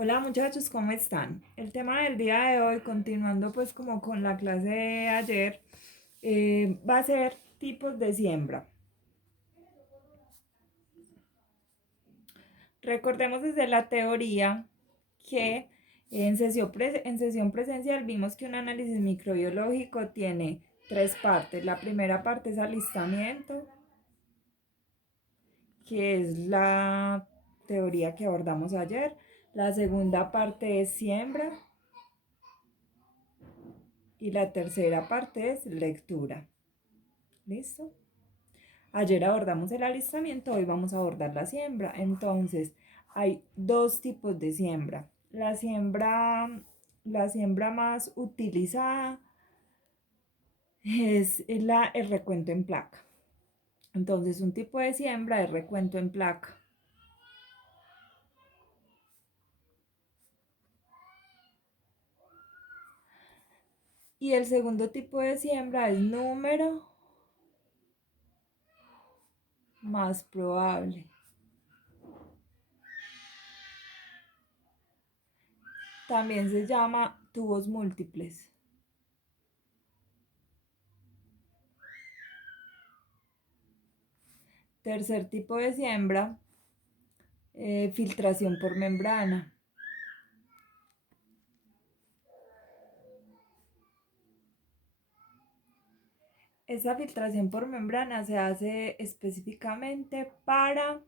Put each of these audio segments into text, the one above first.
Hola muchachos, ¿cómo están? El tema del día de hoy, continuando pues como con la clase de ayer, va a ser tipos de siembra. Recordemos desde la teoría que en sesión presencial vimos que un análisis microbiológico tiene tres partes. La primera parte es alistamiento, que es la teoría que abordamos ayer. La segunda parte es siembra y la tercera parte es lectura. ¿Listo? Ayer abordamos el alistamiento, hoy vamos a abordar la siembra. Entonces, hay dos tipos de siembra. La siembra más utilizada es el recuento en placa. Entonces, un tipo de siembra es recuento en placa. Y el segundo tipo de siembra es número más probable. También se llama tubos múltiples. Tercer tipo de siembra, filtración por membrana. Esa filtración por membrana se hace específicamente para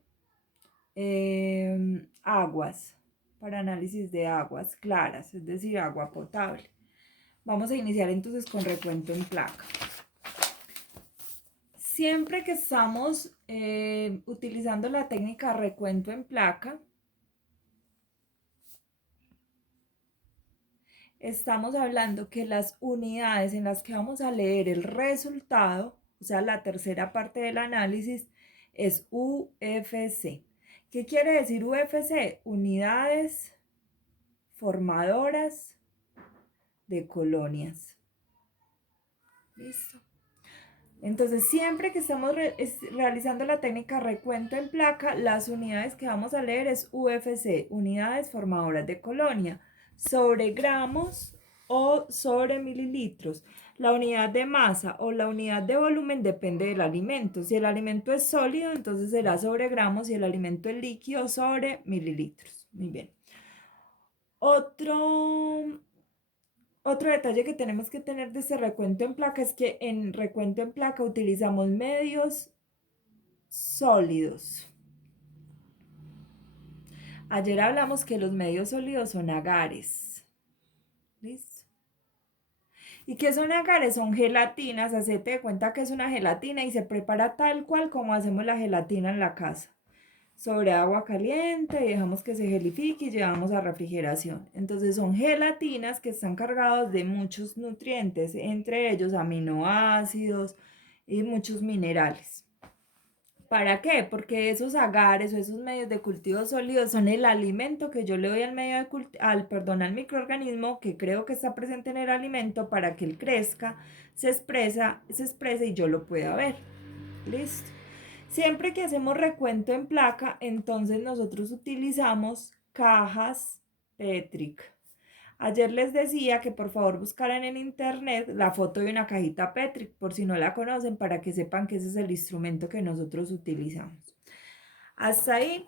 aguas, para análisis de aguas claras, es decir, agua potable. Vamos a iniciar entonces con recuento en placa. Siempre que estamos utilizando la técnica recuento en placa, estamos hablando que las unidades en las que vamos a leer el resultado, o sea, la tercera parte del análisis, es UFC. ¿Qué quiere decir UFC? Unidades formadoras de colonias. ¿Listo? Entonces, siempre que estamos realizando la técnica recuento en placa, las unidades que vamos a leer es UFC, unidades formadoras de colonia, sobre gramos o sobre mililitros. La unidad de masa o la unidad de volumen depende del alimento. Si el alimento es sólido, entonces será sobre gramos, y el alimento es líquido, sobre mililitros. Muy bien. Otro Otro detalle que tenemos que tener de este recuento en placa es que en recuento en placa utilizamos medios sólidos. Ayer hablamos que los medios sólidos son agares. ¿Listo? ¿Y qué son agares? Son gelatinas. Hacete de cuenta que es una gelatina y se prepara tal cual como hacemos la gelatina en la casa. Sobre agua caliente y dejamos que se gelifique y llevamos a refrigeración. Entonces son gelatinas que están cargadas de muchos nutrientes, entre ellos aminoácidos y muchos minerales. ¿Para qué? Porque esos agares o esos medios de cultivo sólidos son el alimento que yo le doy al medio de al microorganismo que creo que está presente en el alimento para que él crezca, se exprese y yo lo pueda ver. Listo. Siempre que hacemos recuento en placa, entonces nosotros utilizamos cajas Petric. Ayer les decía que por favor buscaran en internet la foto de una cajita Petric, por si no la conocen, para que sepan que ese es el instrumento que nosotros utilizamos. Hasta ahí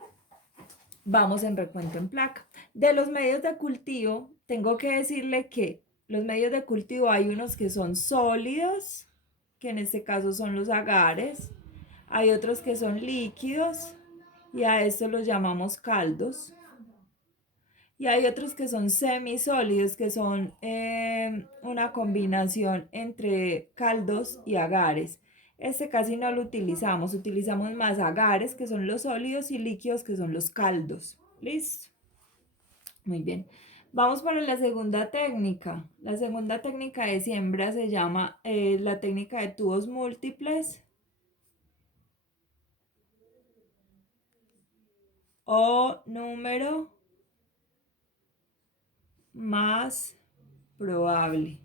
vamos en recuento en placa. De los medios de cultivo, tengo que decirle que los medios de cultivo hay unos que son sólidos, que en este caso son los agares. Hay otros que son líquidos y a esto los llamamos caldos. Y hay otros que son semisólidos, que son una combinación entre caldos y agares. Este casi no lo utilizamos más agares, que son los sólidos, y líquidos, que son los caldos. ¿Listo? Muy bien. Vamos para la segunda técnica. La segunda técnica de siembra se llama la técnica de tubos múltiples o número más probable.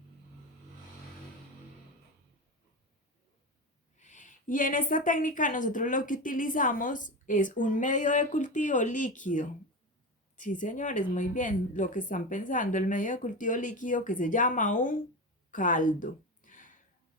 Y en esta técnica nosotros lo que utilizamos es un medio de cultivo líquido. Sí, señores, muy bien. Lo que están pensando, el medio de cultivo líquido que se llama un caldo.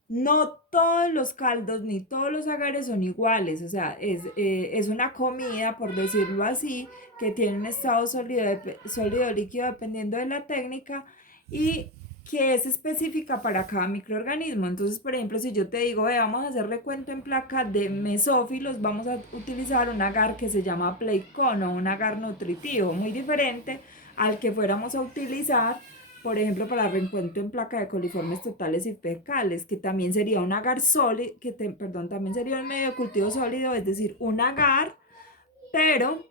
No todos los caldos ni todos los agares son iguales, o sea, es una comida, por decirlo así, que tiene un estado sólido, sólido líquido dependiendo de la técnica y que es específica para cada microorganismo. Entonces, por ejemplo, si yo te digo, vamos a hacer recuento en placa de mesófilos, vamos a utilizar un agar que se llama Playcon o un agar nutritivo, muy diferente al que fuéramos a utilizar por ejemplo, para reencuentro en placa de coliformes totales y fecales, que también sería un agar sólido, perdón, también sería un medio de cultivo sólido, es decir, un agar, pero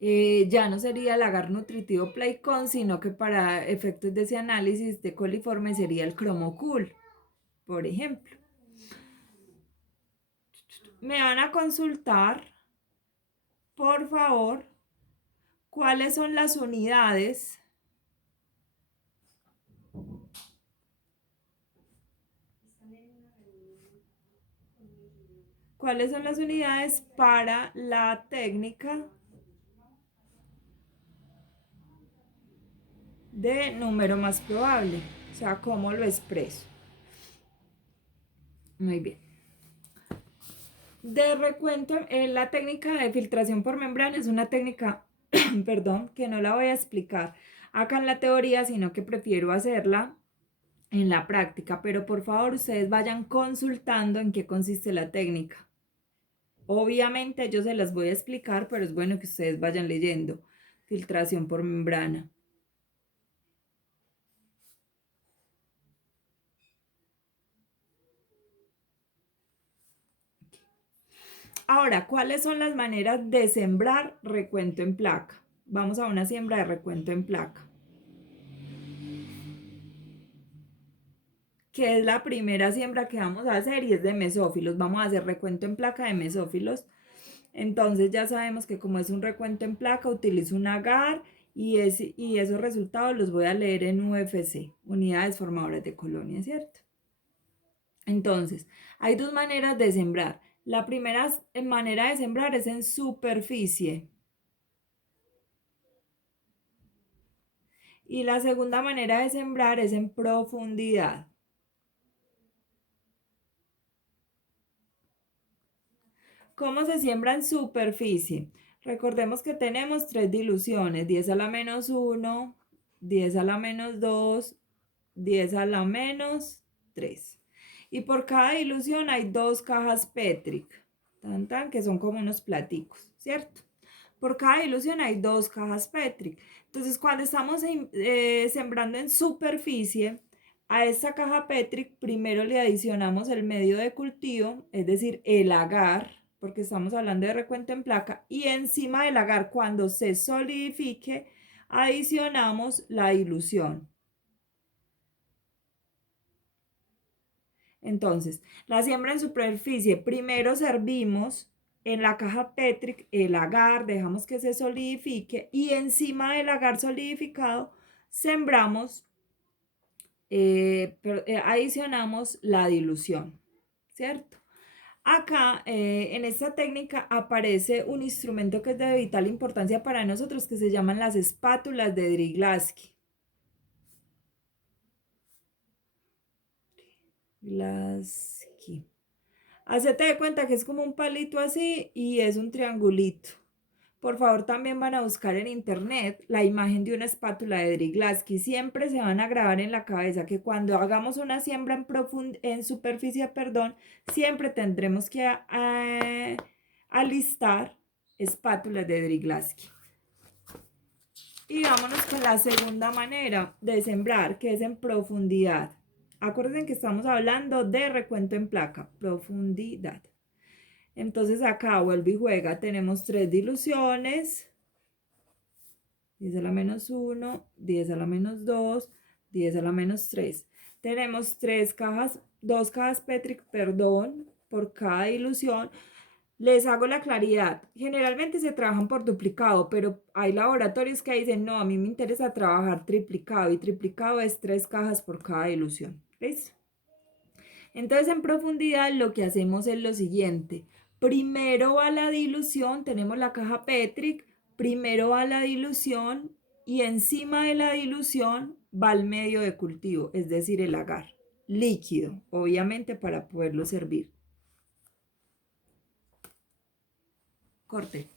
ya no sería el agar nutritivo Playcon, sino que para efectos de ese análisis de coliforme sería el Cromocool, por ejemplo. Me van a consultar, por favor, cuáles son las unidades. ¿Cuáles son las unidades para la técnica de número más probable? O sea, ¿cómo lo expreso? Muy bien. De recuento, la técnica de filtración por membrana es una técnica, perdón, que no la voy a explicar acá en la teoría, sino que prefiero hacerla en la práctica. Pero por favor, ustedes vayan consultando en qué consiste la técnica. Obviamente yo se las voy a explicar, pero es bueno que ustedes vayan leyendo. Filtración por membrana. Ahora, ¿cuáles son las maneras de sembrar recuento en placa? Vamos a una siembra de recuento en placa, que es la primera siembra que vamos a hacer y es de mesófilos. Vamos a hacer recuento en placa de mesófilos. Entonces ya sabemos que como es un recuento en placa, utilizo un agar y esos resultados los voy a leer en UFC, unidades formadoras de colonia, ¿cierto? Entonces, hay dos maneras de sembrar. La primera manera de sembrar es en superficie y la segunda manera de sembrar es en profundidad. ¿Cómo se siembra en superficie? Recordemos que tenemos tres diluciones, 10 a la menos 1, 10 a la menos 2, 10 a la menos 3. Y por cada dilución hay dos cajas Petric, que son como unos platicos, ¿cierto? Por cada dilución hay dos cajas Petric. Entonces, cuando estamos sembrando en superficie, a esta caja Petric primero le adicionamos el medio de cultivo, es decir, el agar, porque estamos hablando de recuento en placa, y encima del agar, cuando se solidifique, adicionamos la dilución. Entonces, la siembra en superficie, primero servimos en la caja Petric el agar, dejamos que se solidifique y encima del agar solidificado sembramos, adicionamos la dilución, ¿cierto? Acá, en esta técnica aparece un instrumento que es de vital importancia para nosotros que se llaman las espátulas de Driglasky. Hacete de cuenta que es como un palito así y es un triangulito. Por favor, también van a buscar en internet la imagen de una espátula de Driglasky. Siempre se van a grabar en la cabeza que cuando hagamos una siembra en superficie, perdón, siempre tendremos que alistar espátulas de Driglasky. Y vámonos con la segunda manera de sembrar, que es en profundidad. Acuérdense que estamos hablando de recuento en placa, profundidad. Entonces acá vuelve y juega. Tenemos tres diluciones. 10 a la menos 1, 10 a la menos 2, 10 a la menos 3. Tenemos dos cajas Petric, perdón, por cada dilución. Les hago la claridad. Generalmente se trabajan por duplicado, pero hay laboratorios que dicen, no, a mí me interesa trabajar triplicado y triplicado es 3 cajas por cada dilución. ¿Listo? Entonces, en profundidad lo que hacemos es lo siguiente. Primero va la dilución, tenemos la caja Petric, Primero va la dilución y encima de la dilución va el medio de cultivo, es decir, el agar, líquido, obviamente para poderlo servir. Corte.